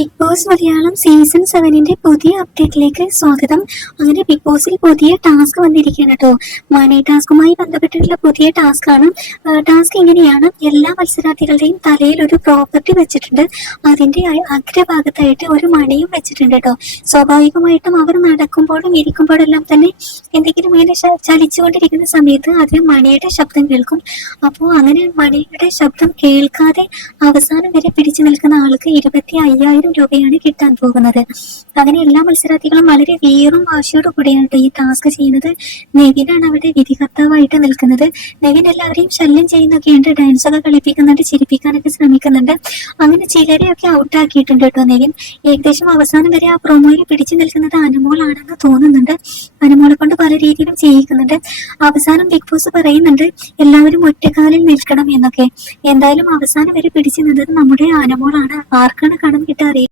Big Boss Malayalam season സെവനിന്റെ പുതിയ അപ്ഡേറ്റിലേക്ക് സ്വാഗതം. അങ്ങനെ ബിഗ് ബോസിൽ പുതിയ ടാസ്ക് വന്നിരിക്കുകയാണ് കേട്ടോ മണി ടാസ്കുമായി ബന്ധപ്പെട്ടിട്ടുള്ള പുതിയ ടാസ്ക് ആണ്. ടാസ്ക് എങ്ങനെയാണ് എല്ലാ മത്സരാർത്ഥികളുടെയും തലയിൽ ഒരു പ്രോപ്പർട്ടി വെച്ചിട്ടുണ്ട്. അതിന്റെ അഗ്രഭാഗത്തായിട്ട് ഒരു മണിയും വെച്ചിട്ടുണ്ട് കേട്ടോ സ്വാഭാവികമായിട്ടും അവർ നടക്കുമ്പോഴും ഇരിക്കുമ്പോഴെല്ലാം തന്നെ എന്തെങ്കിലും ഇങ്ങനെ ചലിച്ചുകൊണ്ടിരിക്കുന്ന സമയത്ത് അതിന് മണിയുടെ ശബ്ദം കേൾക്കും. അപ്പോൾ അങ്ങനെ മണിയുടെ ശബ്ദം കേൾക്കാതെ അവസാനം വരെ പിടിച്ചു നിൽക്കുന്ന ആൾക്ക് ഇരുപത്തി അയ്യായിരം രൂപയാണ് കിട്ടാൻ പോകുന്നത്. അങ്ങനെ എല്ലാ മത്സരാർത്ഥികളും വളരെ വേറും വാശിയോട് കൂടിയാണ് ഈ ടാസ്ക് ചെയ്യുന്നത്. നെവിനാണ് അവിടെ വിധികർത്താവായിട്ട് നിൽക്കുന്നത്. നെവിൻ എല്ലാവരെയും ശല്യം ചെയ്യുന്നൊക്കെയുണ്ട്. ഡാൻസ് ഒക്കെ കളിപ്പിക്കുന്നുണ്ട് ചിരിപ്പിക്കാനൊക്കെ ശ്രമിക്കുന്നുണ്ട്. അങ്ങനെ ചിലരെയൊക്കെ ഔട്ടാക്കിയിട്ടുണ്ട് കേട്ടോ നെവിൻ. ഏകദേശം അവസാനം വരെ ആ പ്രൊമോയിൽ പിടിച്ചു നിൽക്കുന്നത് അനുമോളാണെന്ന് തോന്നുന്നുണ്ട്. അനുമോളെ കൊണ്ട് പല രീതിയിലും ചെയ്യിക്കുന്നുണ്ട്. അവസാനം ബിഗ് ബോസ് പറയുന്നുണ്ട് എല്ലാവരും ഒറ്റക്കാലിൽ നിൽക്കണം എന്നൊക്കെ. എന്തായാലും അവസാനം വരെ പിടിച്ചു നിന്നത് നമ്മുടെ അനുമോളാണ്. ആർക്കാണ് കടം കിട്ടാറിയ